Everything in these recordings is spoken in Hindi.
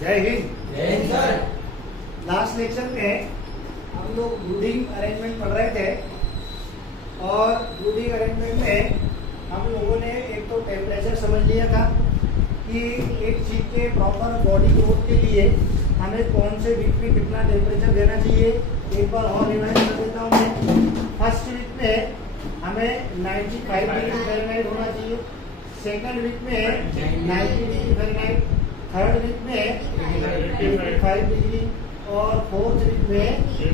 जय हिंद। जय हिंद सर। लास्ट लेक्चर में हम लोग ब्रूडिंग अरेंजमेंट पढ़ रहे थे और ब्रूडिंग अरेंजमेंट में हम लोगों ने एक तो टेम्परेचर समझ लिया था कि एक चीज के प्रॉपर बॉडी ग्रोथ के लिए हमें कौन से वीक में कितना टेम्परेचर देना चाहिए। एक बार और रिवाइज कर देता हूँ मैं। फर्स्ट वीक में हमें 95 डिग्री फ़ारेनहाइट होना चाहिए, सेकंड वीक में 90 डिग्री फ़ारेनहाइट, थर्ड वीक में 85 डिग्री और फोर्थ वीक में 80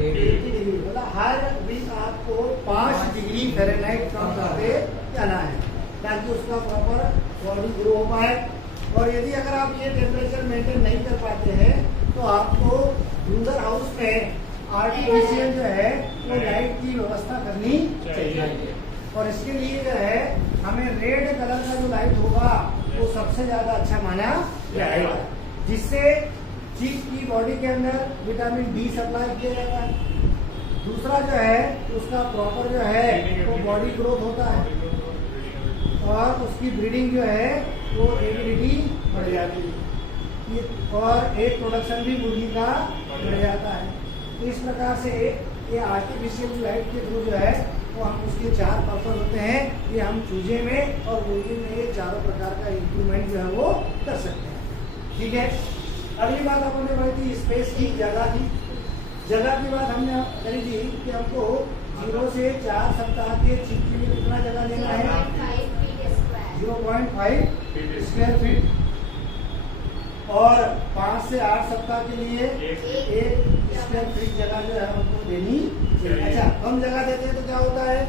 डिग्री। मतलब हर वीक आपको 5 डिग्री फ़ारेनहाइट कम करते जाना है ताकि उसका प्रॉपर बॉडी ग्रो हो पाए। और यदि अगर आप ये टेम्परेचर मेंटेन नहीं कर पाते हैं तो आपको ब्रूडर हाउस में आर्टिफिशियल जो है वो लाइट की व्यवस्था करनी चाहिए। और इसके लिए जो है हमें रेड कलर का जो लाइट होगा वो सबसे ज्यादा अच्छा माना जाएगा, जिससे चीज की बॉडी के अंदर विटामिन डी सप्लाई किया जाता है। दूसरा जो है उसका प्रॉपर जो है वो बॉडी ग्रोथ होता है और उसकी ब्रीडिंग जो है वो एबिलिटी बढ़ जाती है और एक प्रोडक्शन भी मुर्गी का बढ़ जाता है। तो इस प्रकार से ये आर्टिफिशियल लाइट के थ्रू जो है वो हम उसके 4 पर्पज होते हैं। ये हम चूजे में और मुर्गी में ये चारों प्रकार का इंप्रूवमेंट जो है वो कर सकते हैं। ठीक है। अगली बात हमने पढ़ी थी स्पेस की, जगह की। जगह की बात हमने करी थी कि हमको 0 से 4 सप्ताह के चिक के लिए कितना जगह लेना है, 0.5 स्क्वायर फीट। और 5 से 8 सप्ताह के लिए 1 स्क्वायर फीट जगह जो है हमको देनी चाहिए। अच्छा, कम जगह देते हैं तो क्या होता है,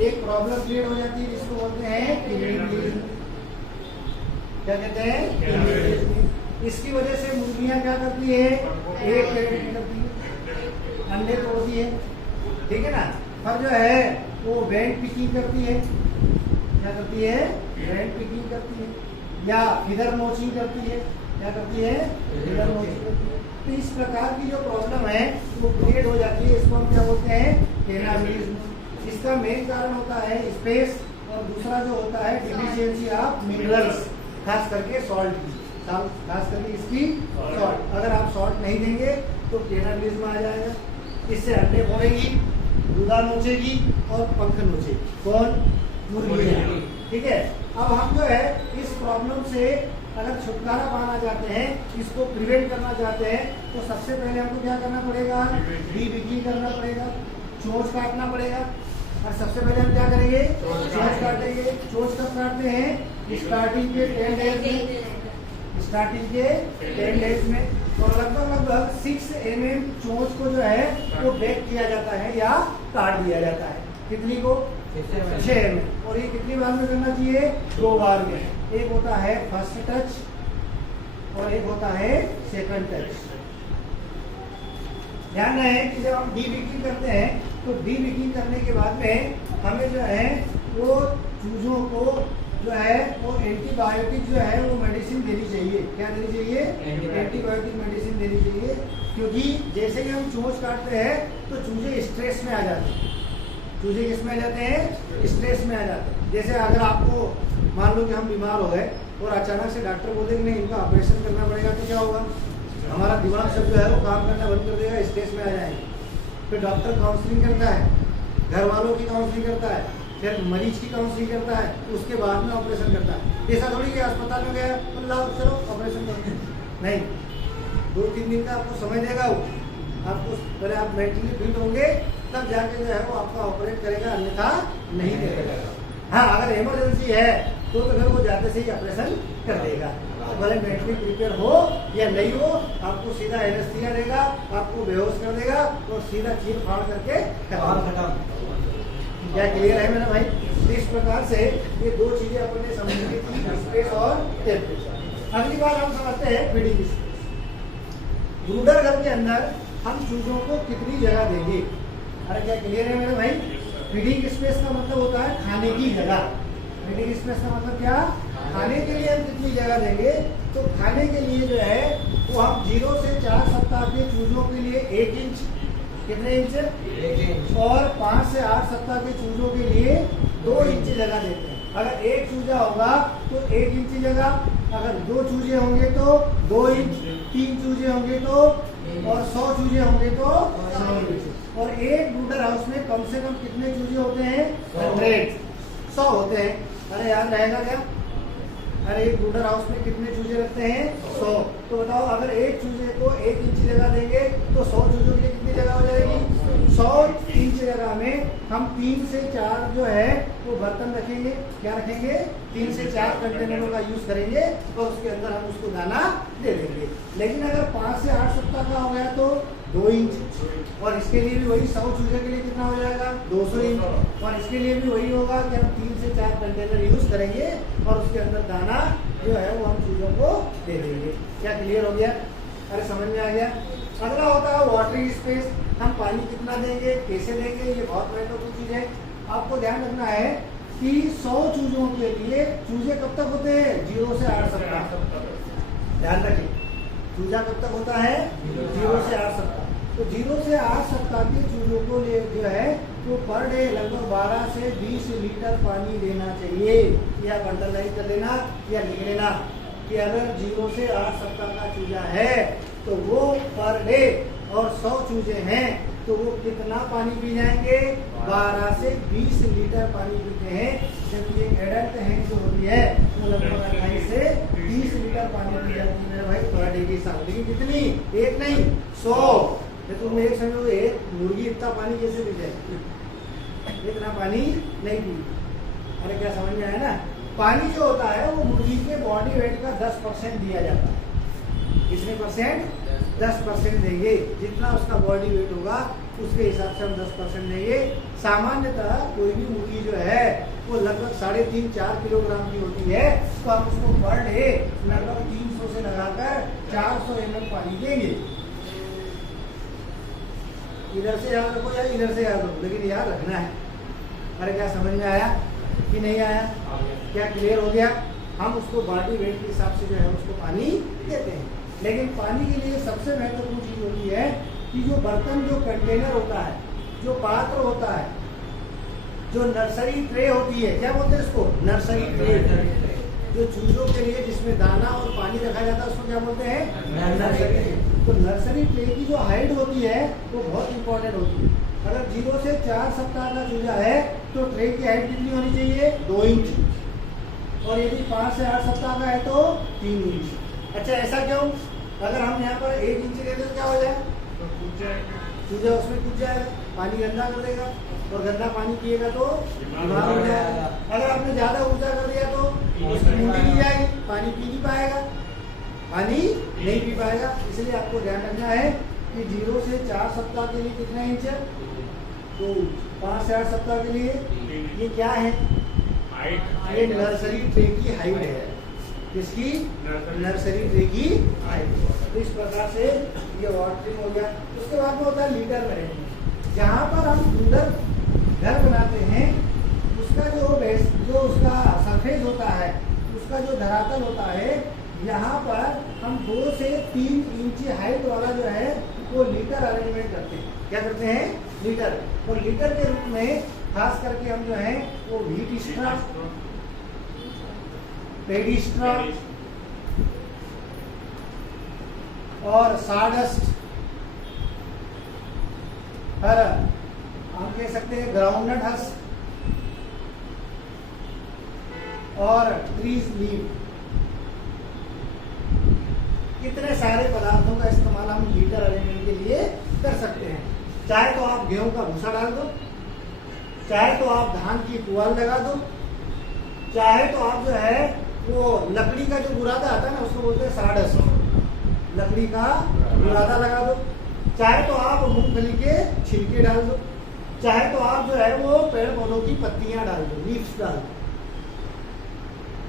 एक प्रॉब्लम क्रिएट हो जाती है जिसको बोलते हैं क्या कहते हैं। इसकी वजह से मुर्गियां क्या करती है, एक करती है, अंडे तोड़ती है, ठीक है ना। पर जो है वो वेंट पिकिंग करती है, क्या करती है, वेंट पिकिंग करती है या फिदर नोचिंग करती है, क्या करती है, फिदर नोचिंग करती है। तो इस प्रकार की जो प्रॉब्लम है वो क्रिएट हो जाती है। इसको हम क्या बोलते हैं, कैनाबिलिज्म। इसका मेन कारण होता है स्पेस और दूसरा जो होता है डिफिशियंसी ऑफ मिनरल्स, खास करके सॉल्ट की, खास करके इसकी सॉल्ट। अगर आप सॉल्ट नहीं देंगे तो कैनाबिलिज्म आ जाएगा। इससे अंडे फोड़ेगी, दूधा नोचेगी और पंख नोचेगी। कौन, मुर्गियां। ठीक है। अब हम जो है इस प्रॉब्लम से अगर छुटकारा पाना चाहते हैं, इसको प्रिवेंट करना चाहते हैं, तो सबसे पहले हमको क्या करना पड़ेगा, डीबिकिंग करना पड़ेगा, चोंच काटना पड़ेगा। और सबसे पहले हम क्या करेंगे, चोंच काटेंगे। चोंच कब काटते हैं, स्टार्टिंग के 10 डेज में, स्टार्टिंग के 10 डेज में। और लगभग 6 mm चोंच को जो है वो बेक किया जाता है या काट दिया जाता है। कितनी को, 6 mm। और ये कितनी बार में करना चाहिए, 2 बार में। एक होता है फर्स्ट टच और एक होता है सेकंड टच। ध्यान रहे कि जब हम डीबिकिंग करते हैं तो डीबिकिंग करने के बाद में हमें जो है वो चूजों को जो है वो एंटीबायोटिक जो है वो मेडिसिन देनी चाहिए। क्या देनी चाहिए, एंटीबायोटिक मेडिसिन देनी चाहिए। क्योंकि जैसे ही हम चोंच काटते हैं तो चूजे स्ट्रेस में आ जाते हैं। चूजे किस में आ जाते हैं, स्ट्रेस में आ जाते हैं। जैसे अगर आपको मान लो कि हम बीमार हो गए और अचानक से डॉक्टर बोले कि नहीं इनका ऑपरेशन करना पड़ेगा, तो क्या होगा, हमारा दिमाग सब जो है वो काम करना बंद कर देगा, स्ट्रेस में आ जाएंगे। फिर डॉक्टर काउंसलिंग करता है, घर वालों की काउंसलिंग करता है, फिर मरीज की काउंसलिंग करता है, उसके बाद में ऑपरेशन करता है। ऐसा थोड़ी कि अस्पताल में गया अल्लाह चलो ऑपरेशन करते हैं, नहीं। 2-3 दिन का आपको समय देगा वो, आपको पहले आप मेंटली फिट होंगे तब जाके जो है वो आपका ऑपरेट करेगा, अन्यथा नहीं करेगा। हाँ, अगर इमरजेंसी है तो फिर वो जाते से ही ऑपरेशन कर देगा। तो भले मेंटली प्रिपेयर हो या नहीं हो, आपको सीधा एनेस्थीसिया देगा, आपको बेहोश कर देगा और सीधा चीर फाड़ करके खत्म। क्या क्लियर है मेरा भाई। तो इस प्रकार से ये 2 चीजें अपने समझने की, स्पेस और टेम्परेचर। अगली बात हम समझते हैं फीडिंग स्पेस। ब्रूडर घर के अंदर हम चूजों को कितनी जगह देंगे। अरे क्या क्लियर है मेरे भाई। फीडिंग स्पेस का मतलब होता है खाने की जगह। फीडिंग स्पेस का मतलब क्या, खाने के लिए हम कितनी जगह देंगे। तो खाने के लिए जो है वो हम 0 से 4 सप्ताह के चूजों के लिए 1 इंच, कितने इंच, 1 इंच। और 5 से 8 सप्ताह के चूजों के लिए 2 इंच जगह देते हैं। अगर एक चूजा होगा तो 1 इंच जगह, अगर 2 चूजे होंगे तो 2 इंच, 3 चूजे होंगे तो, और 100 चूजे होंगे तो 100 इंच। और एक ब्रूडर हाउस में कम से कम कितने चूजे होते हैं? 100 होते हैं। अरे यार रहेगा क्या? अरे एक ब्रूडर हाउस में कितने चूजे रखते हैं? 100। तो बताओ अगर एक चूजे को 1 इंच जगह देंगे तो 100 चूजों के लिए कितनी जगह हो जाएगी? 100 इंच जगह में हम 3 से 4 जो है वो बर्तन रखेंगे। क्या रखेंगे? 3 से 4 कंटेनरों का यूज करेंगे और उसके अंदर हम उसको दाना दे देंगे। लेकिन अगर 5 से 8 सप्ताह का हो गया तो 2 इंच, और इसके लिए भी वही 100 चूजे के लिए कितना हो जाएगा? 200 इंच। और इसके लिए भी वही होगा कि हम 3 से 4 कंटेनर यूज करेंगे और उसके अंदर दाना जो है वो हम चूजों को दे देंगे। क्या क्लियर हो गया? अरे समझ में आ गया? अगला होता है वाटरिंग स्पेस। हम पानी कितना देंगे, कैसे देंगे, ये बहुत महत्वपूर्ण चीज है। आपको ध्यान रखना है कि 100 चूजों के लिए चूजे कब तक होते हैं? 0 से 8 सप्ताह। ध्यान रखें, चूजा कब तक होता है? 0 से 8 सप्ताह। तो 0 से 8 सप्ताह के चूजों को लिए जो है वो पर डे लगभग 12 से 20 लीटर पानी देना चाहिए। या अंडरलाइन कर लेना या लिख लेना कि अगर 0 से 8 सप्ताह का चूजा है तो वो पर डे, और 100 चूजे हैं तो वो कितना पानी पी जाएंगे? 12 से 20 लीटर पानी पीते हैं। जबकि एक एडल्ट है जो होती है वो लगभग 28 से 30 लीटर पानी पी जाती है भाई पर डे के हिसाब। लेकिन कितनी? एक नहीं, 100। तुम एक समझो एक मुर्गी इतना पानी कैसे पी जाएगी? इतना पानी नहीं पी। अरे क्या समझ में आया ना? पानी जो होता है वो मुर्गी के बॉडी वेट का 10% दिया जाता है। कितने परसेंट? 10% देंगे। जितना उसका बॉडी वेट होगा उसके हिसाब से हम 10% देंगे। सामान्यतः कोई भी मुर्गी जो है वो लगभग 3.5-4 किलोग्राम की होती है, तो हम उसको पर डे लगभग 300 से लगाकर 400 ml पानी देंगे। इधर से याद रखो या इधर से याद रखो, लेकिन याद रखना है। अरे क्या समझ में आया कि नहीं आया? क्या क्लियर हो गया? हम उसको बॉडी वेट के हिसाब से जो है उसको पानी देते हैं। लेकिन पानी के लिए सबसे महत्वपूर्ण चीज होती है कि जो बर्तन, जो कंटेनर होता है, जो पात्र होता है, जो नर्सरी ट्रे होती है, क्या बोलते हैं इसको? Nursery tray. जो चूजों के लिए जिसमें दाना और पानी रखा जाता है उसको क्या बोलते हैं? Nursery tray. तो नर्सरी ट्रे की जो हाइट होती है वो बहुत इंपॉर्टेंट होती है। अगर 0 से 4 सप्ताह का चूजा है तो ट्रे की हाइट कितनी होनी चाहिए? 2 इंच। और यदि 5 से 8 सप्ताह का है तो 3 इंच। अच्छा, ऐसा क्यों? अगर हम यहाँ पर 1 इंच देते तो क्या हो जाए? चूजा उसमें कूद जाएगा, पानी गंदा कर देगा, और गंदा पानी पिएगा तो बीमार हो जाएगा। अगर आपने ज्यादा ऊंचा कर दिया तो उसकी मुंडी गिर जाएगी, पानी पी नहीं पाएगा, पानी नहीं पी पाएगा। इसलिए आपको ध्यान रखना है कि 0 से 4 सप्ताह के लिए कितना इंच है? तो 5 से 8 सप्ताह के लिए ये क्या है? ये नर्सरी ट्रे की हाइट है। किसकी? नर्सरी ट्रे की हाइट। तो इस प्रकार से ये वाटरिंग हो गया। उसके बाद में होता है लीटर मैनेजमेंट। जहाँ पर हम ब्रूडर घर बनाते हैं उसका जो उसका सरफेस होता है, उसका जो धरातल होता है, यहाँ पर हम 2 से 3 इंच हाइट वाला जो है वो लीटर अरेंजमेंट करते हैं। क्या करते हैं? लीटर। और लीटर के रूप में खास करके हम जो है वो व्हीट स्ट्रा, पेडी स्ट्रा और साडस्ट, हम कह सकते हैं ग्राउंडनट हस्क और ट्रीज लीफ, इतने सारे पदार्थों का इस्तेमाल हम लीटर अरेंजमेंट के लिए कर सकते हैं। चाहे तो आप गेहूं का भूसा डाल दो, चाहे तो आप धान की पुआल लगा दो, चाहे तो आप जो है वो लकड़ी का जो बुरादा आता है ना उसको बोलते हैं साडस, लकड़ी का बुरादा लगा दो, चाहे तो आप मूंगफली के छिलके डाल दो, चाहे तो आप जो है वो पेड़ पौधों की पत्तियां डाल दो, लीव्स डाल दो।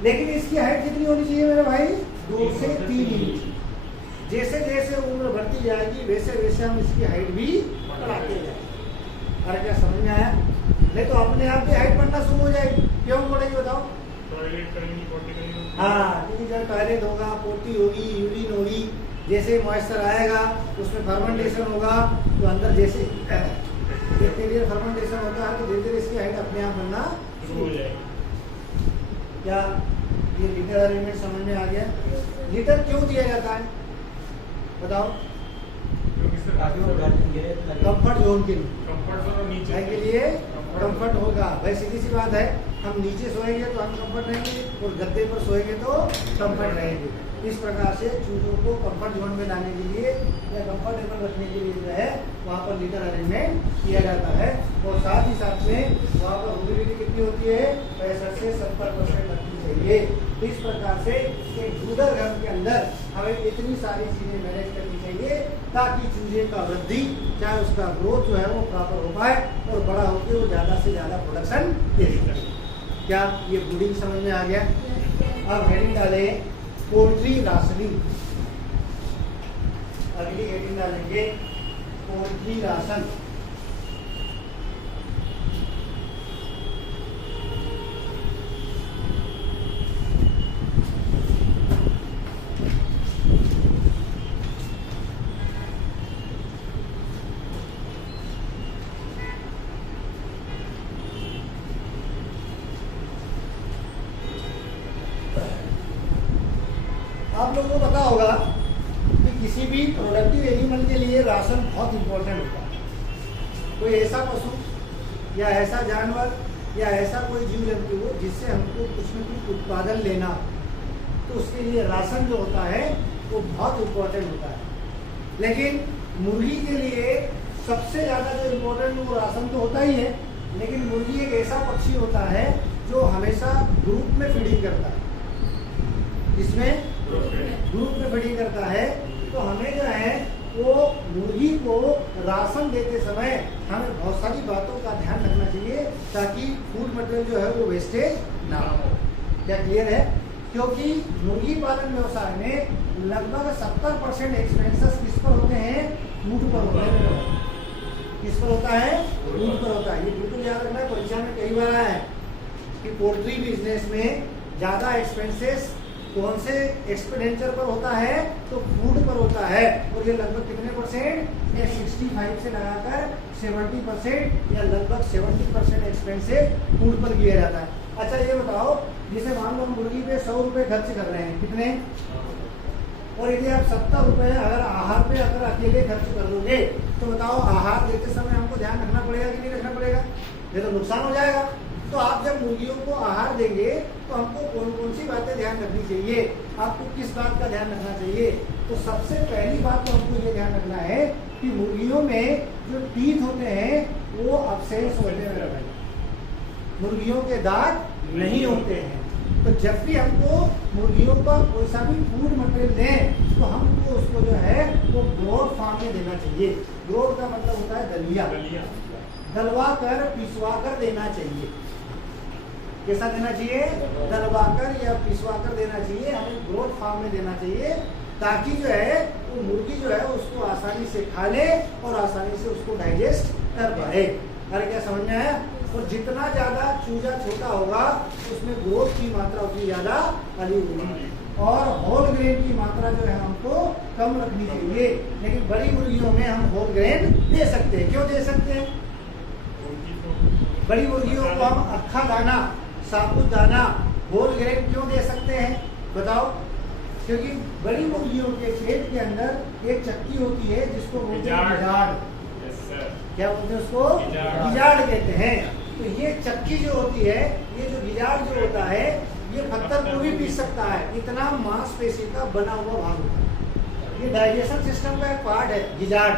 लेकिन इसकी हाइट कितनी होनी चाहिए मेरे भाई? 2 से 3 इंच। जैसे जैसे उम्र बढ़ती जाएगी वैसे वैसे हम इसकी हाइट भी बढ़ाते जाएंगे। अरे क्या समझ में आया? नहीं तो अपने आप की हाइट बढ़ना शुरू हो जाएगी। क्यों बढ़ेगी बताओ? टॉयलेट करेंगे, पोटी करेंगे। हाँ, क्योंकि जब टॉयलेट होगा, पोटी होगी, यूरिन होगी, जैसे मॉइस्चर आएगा उसमें फर्मेंटेशन होगा, तो अंदर जैसे बैक्टीरियल फर्मेंटेशन होता है तो धीरे धीरे इसकी हाइट अपने आप बढ़ना शुरू हो जाएगी। क्या ये लीटर अरेंजमेंट समझ में आ गया। लीटर क्यों दिया जाता है बताओ? कंफर्ट जोन के लिए, कंफर्ट जोन नीचे के लिए कंफर्ट होगा। भाई सीधी सी बात है, हम नीचे सोएंगे तो हम कंफर्ट रहेंगे और गद्दे पर सोएंगे तो कंफर्ट रहेंगे। इस प्रकार से चूजों को कंफर्ट जोन में लाने के लिए या कंफर्टेबल रखने के लिए जो है वहाँ पर लीटर अरेंजमेंट किया जाता है। और साथ ही साथ में वहाँ पर ह्यूमिडिटी कितनी होती है? 65 से 70% रखनी चाहिए। इस प्रकार से एक ब्रूडर घर के अंदर हमें इतनी सारी चीजें मैनेज करनी चाहिए ताकि चूजे का वृद्धि, चाहे उसका ग्रोथ जो है वो प्रॉपर हो पाए और बड़ा होकर वो ज्यादा से ज्यादा प्रोडक्शन दे सके। क्या ये ब्रूडिंग समझ में आ गया? अब हेडिंग डाले पोल्ट्री राशनिंग। अगली हेडिंग डालेंगे पोल्ट्री राशन। आप लोगों को पता होगा कि किसी भी प्रोडक्टिव एनिमल के लिए राशन बहुत इंपॉर्टेंट होता है। कोई ऐसा पशु या ऐसा जानवर या ऐसा कोई जीव जंतु हो जिससे हमको कुछ न कुछ उत्पादन लेना, तो उसके लिए राशन जो होता है वो बहुत इंपॉर्टेंट होता है। लेकिन मुर्गी के लिए सबसे ज़्यादा जो इम्पोर्टेंट वो राशन तो होता ही है, लेकिन मुर्गी एक ऐसा पक्षी होता है जो हमेशा ग्रुप में फीडिंग करता है। इसमें ग्रुप में फीडिंग करता है, तो हमें जो है वो मुर्गी को राशन देते समय हमें बहुत सारी बातों का ध्यान रखना चाहिए ताकि फूड मटेरियल जो है वो वेस्टेज ना हो। क्या क्लियर है? क्योंकि मुर्गी पालन व्यवसाय में लगभग 70% एक्सपेंसेस किस पर होते हैं? फूड पर होते हैं। किस पर होता है? फूड पर होता है। ये बिल्कुल याद रखना, परीक्षा में कई बार आया है कि पोल्ट्री बिजनेस में ज्यादा एक्सपेंसेस कौन से एक्सपेंडिचर पर होता है? तो फूड पर होता है। और ये लगभग कितने परसेंट? 65 से लगाकर 70% या लगभग 70% एक्सपेंसेस फूड पर किया जाता है। अच्छा ये बताओ, जैसे मान लो मुर्गी पे 100 रुपए खर्च कर रहे हैं, कितने? और यदि आप 70 रुपए अगर आहार पे अगर अकेले खर्च कर दोगे तो बताओ आहार देते समय हमको ध्यान रखना पड़ेगा कि नहीं रखना पड़ेगा? ये तो नुकसान हो जाएगा। तो आप जब मुर्गियों को आहार देंगे तो हमको कौन कौन सी बातें ध्यान रखनी चाहिए? आपको किस बात का ध्यान रखना चाहिए? तो सबसे पहली बात तो हमको ये ध्यान रखना है कि मुर्गियों में जो टीथ होते हैं वो अब्सेंस होते हैं। मुर्गियों के दांत नहीं होते हैं। तो जब भी हमको मुर्गियों का कोई सा भी फूड मटेरियल दें तो हमको उसको जो है वो ग्रोथ फॉर्म में देना चाहिए। ग्रोथ का मतलब होता है दलिया। दलवा कर पिसवा कर देना चाहिए। कैसा देना चाहिए? दलवा कर या पिसवा कर देना चाहिए। हमें ग्रोथ फॉर्म में देना चाहिए ताकि जो है वो मुर्गी जो है उसको आसानी से खा ले और आसानी से उसको डाइजेस्ट कर पाए। अरे क्या समझ में आया? और जितना ज्यादा चूजा छोटा होगा उसमें ग्रोथ की मात्रा उतनी ज्यादा अधिक होगी। और होल ग्रेन की मात्रा जो है हमको कम रखनी चाहिए। लेकिन बड़ी मुर्गियों में हम होल ग्रेन दे सकते हैं। क्यों दे सकते हैं? बड़ी मुर्गियों को हम अक्खा दाना, साबुत दाना, होल ग्रेन क्यों दे सकते हैं बताओ? क्योंकि बड़ी मुर्गियों के पेट के अंदर एक चक्की होती है जिसको बोलते हैं गिजाड़। क्या बोलते हैं उसको? गिजाड़ कहते हैं। तो ये चक्की जो होती है, ये जो गिजाड़ जो होता है, ये पत्थर को भी पीस सकता है। इतना मांसपेशी का बना हुआ भाग होता है। ये डाइजेशन सिस्टम का एक पार्ट है गिजाड़।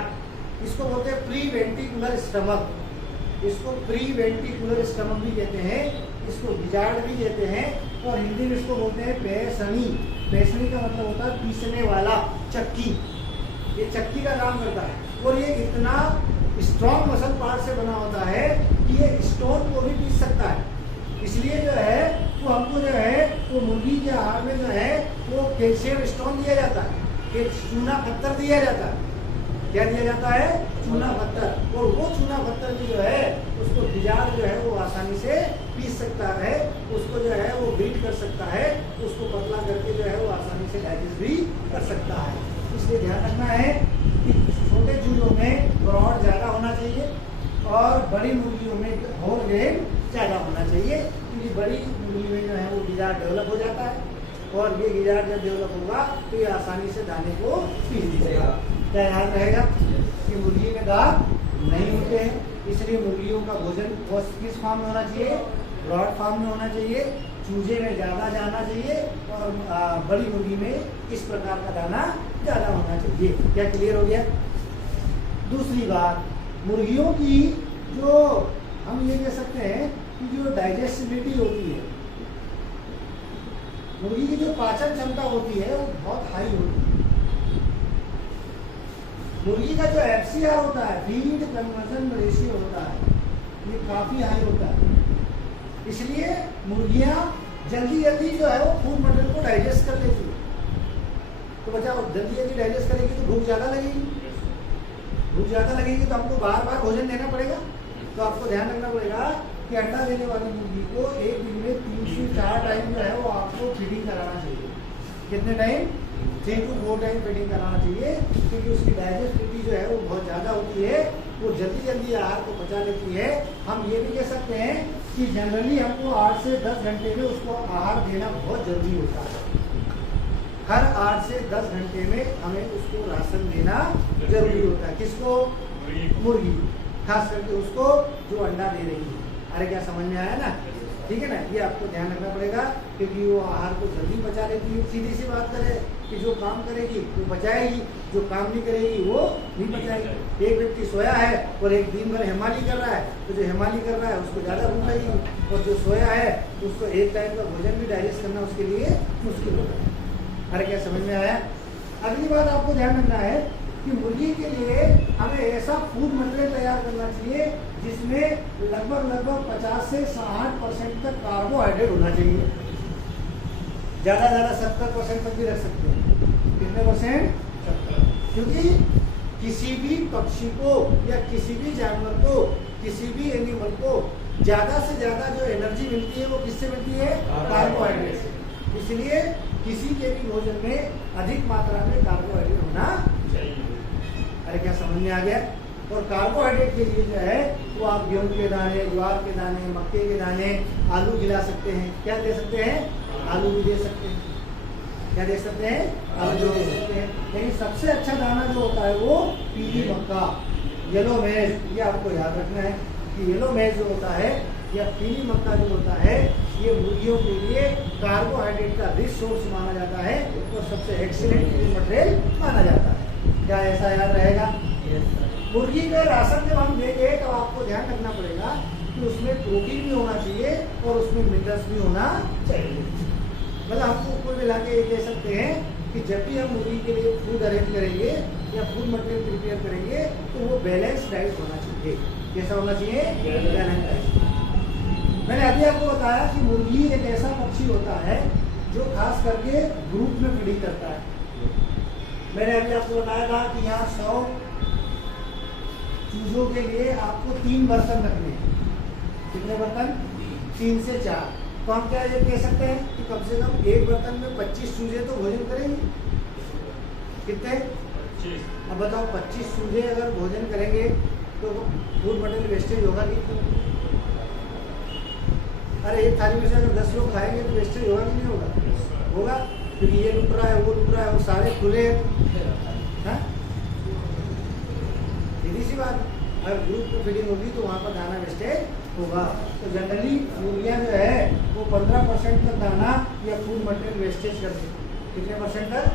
इसको बोलते हैं प्री वेंटिकुलर स्टमक। इसको प्री वेंटिकुलर स्टमक भी कहते हैं, इसको गिजाड़ भी कहते हैं। और हिंदी में इसको बोलते हैं पेसनी। पेसनी का मतलब होता है पीसने वाला चक्की। ये चक्की का काम करता है। और ये इतना स्ट्रॉन्ग मसल पार्ट से बना होता है कि ये स्टोन को भी पीस सकता है। इसलिए जो है वो हमको जो है वो मुर्गी के आहार में जो है वो कैल्शियम स्टोन दिया जाता है, एक चूना पत्थर दिया जाता है। क्या दिया जाता है? चूना पत्थर। और वो चूना पत्थर भी जो है उसको गिजाड़ जो है वो आसानी से पीस सकता है, उसको जो है वो बीट कर सकता है, उसको पतला करके जो है वो आसानी से डाइजेस्ट भी कर सकता है। इसलिए ध्यान रखना है कि छोटे चूजों में ग्रोथ ज़्यादा होना चाहिए और बड़ी मुर्गियों में होल ग्रेन ज़्यादा होना चाहिए, क्योंकि बड़ी मुर्गी में जो है वो गिजाड़ डेवलप हो जाता है और ये गिजार्ड जब डेवलप होगा तो ये आसानी से दाने को पी लेगा। क्या याद रहेगा कि मुर्गी में दांत नहीं होते हैं, इसलिए मुर्गियों का भोजन किस फार्म में होना चाहिए? ब्रॉड फार्म में होना चाहिए। चूजे में ज़्यादा जाना चाहिए और बड़ी मुर्गी में इस प्रकार का दाना ज़्यादा होना चाहिए। क्या क्लियर हो गया? दूसरी बात, मुर्गियों की जो हम ये कह सकते हैं कि जो डाइजेस्टिबिलिटी होती है, मुर्गी की जो पाचन क्षमता होती है वो बहुत हाई होती है। मुर्गी का जो FCR होता है, फीड कन्वर्जन रेशियो होता है, ये काफी हाई होता है। इसलिए मुर्गियां जल्दी जल्दी जो है वो फूड मटेरियल को डाइजेस्ट कर लेती है। तो बच्चा जल्दी जल्दी डाइजेस्ट करेगी तो भूख ज्यादा लगेगी, भूख ज्यादा लगेगी तो हमको बार बार भोजन देना पड़ेगा। तो आपको ध्यान रखना पड़ेगा कि अंडा देने वाली मुर्गी को एक दिन में 3 से 4 टाइम जो है वो आपको फीडिंग कराना चाहिए। कितने टाइम? 3 to 4 टाइम फीडिंग कराना चाहिए, क्योंकि उसकी डाइजेस्टिविटी जो है वो बहुत ज़्यादा होती है, वो जल्दी जल्दी आहार को पचा लेती है। हम ये भी कह सकते हैं कि जनरली हमको 8 से 10 घंटे में उसको आहार देना बहुत जरूरी होता है। हर 8 से 10 घंटे में हमें उसको राशन देना जरूरी होता है। किसको? मुर्गी, खास करके उसको जो अंडा दे रही है। अरे क्या समझ में आया ना? ठीक है ना? ये आपको ध्यान रखना पड़ेगा, क्योंकि वो आहार को जल्दी पचा लेती है। सीधी सी बात करें कि जो काम करेगी वो पचाएगी, जो काम नहीं करेगी वो नहीं पचाएगी। एक व्यक्ति सोया है और एक दिन भर हेमाली कर रहा है, तो जो हेमाली कर रहा है उसको ज़्यादा भूख लगेगी, और जो सोया है उसको एक टाइम का भोजन भी डाइजेस्ट करना उसके लिए मुश्किल होगा। अरे क्या समझ में आया? अगली बात आपको ध्यान रखना है कि मुर्गी के लिए हमें ऐसा फूड मटेरियल तैयार करना चाहिए जिसमें लगभग 50 से 60% तक कार्बोहाइड्रेट होना चाहिए। ज़्यादा 70% तक भी रख सकते हैं। कितने परसेंट? 70। क्योंकि किसी भी पक्षी को या किसी भी जानवर को, किसी भी एनिमल को ज़्यादा से ज़्यादा जो एनर्जी मिलती है वो किससे मिलती है? कार्बोहाइड्रेट से। इसलिए किसी के भी भोजन में अधिक मात्रा में कार्बोहाइड्रेट होना चाहिए। अरे क्या समझ में आ गया? और कार्बोहाइड्रेट के लिए जो है वो आप गेहूं के दाने, ज्वार के दाने, मक्के के दाने, आलू खिला सकते हैं। क्या दे सकते हैं? आलू भी दे सकते हैं। क्या दे सकते हैं? आलू भी दे सकते हैं। लेकिन सबसे अच्छा दाना जो होता है वो पीली मक्का, येलो मेज, ये आपको याद रखना है कि येलो मेज जो होता है या पीली मक्का जो होता है, ये मुर्गियों के लिए कार्बोहाइड्रेट का रिच सोर्स माना जाता है और सबसे एक्सीलेंट फूड मटेरियल माना जाता है। क्या ऐसा याद रहेगा? मुर्गी का राशन जब हम देंगे तो आपको ध्यान रखना पड़ेगा कि उसमें प्रोटीन भी होना चाहिए और उसमें मिनरल्स भी होना चाहिए। मतलब हमको कुल मिला के ये कह सकते हैं कि जब भी हम मुर्गी के लिए फूड अरेंज करेंगे या फूड मटेरियल प्रिपेयर करेंगे तो वो बैलेंस डाइट होना चाहिए। कैसा होना चाहिए? Balance diet. मैंने अभी आपको बताया कि मुर्गी एक ऐसा पक्षी होता है जो खास करके ग्रुप में फीडिंग करता है। मैंने अभी आपको बताया था कि यहाँ 100 चूजों के लिए आपको 3 बर्तन रखने हैं। कितने बर्तन? 3 से 4। तो हम क्या ये कह सकते हैं कि कम से कम एक बर्तन में 25 चूजे तो भोजन करेंगे। कितने? 25। अब बताओ 25 चूजे अगर भोजन करेंगे तो फूड मटेरियल वेस्टेज होगा नहीं? अरे एक थाली में से अगर 10 लोग खाएंगे तो वेस्टेज होगा कि नहीं होगा? होगा, क्योंकि ये लुट रहा है, वो लुट रहा है, वो सारे खुले हैं। सीधी सी बात, अगर ग्रुप में फीडिंग होगी तो वहाँ पर दाना वेस्टेज होगा। तो जनरली मुर्गियाँ जो है वो 15% तक दाना या फूड मटेरियल वेस्टेज करती है। कितने परसेंट तक?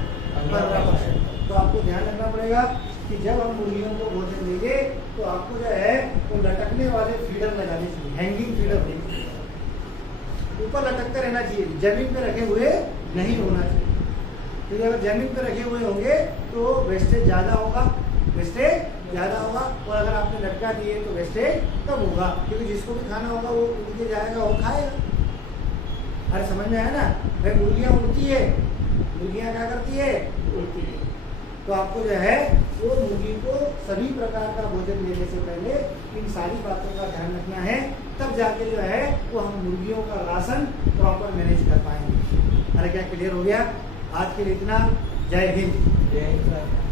15%। तो आपको ध्यान रखना पड़ेगा कि जब हम मुर्गियों को भोजन देंगे तो आपको जो है वो लटकने वाले फीडर लगाने चाहिए। हैंगिंग फीडर नहीं, ऊपर लटकते रहना चाहिए, जमीन पे रखे हुए नहीं होना चाहिए। क्योंकि अगर जमीन पे रखे हुए होंगे तो वेस्टेज ज़्यादा होगा, और अगर आपने लटका दिए तो वेस्टेज कम होगा, क्योंकि जिसको भी खाना होगा वो उड़ के जाएगा, वो खाएगा। अरे समझ में आया ना? भाई मुर्गियाँ उड़ती है, मुर्गियाँ क्या करती है? उड़ती है। तो आपको जो है वो मुर्गी को सभी प्रकार का भोजन देने से पहले इन सारी बातों का ध्यान रखना है, तब जाके जो है वो हम मुर्गियों का राशन प्रॉपर मैनेज कर पाएंगे। अरे क्या क्लियर हो गया? आज के लिए इतना। जय हिंद। जय हिंद।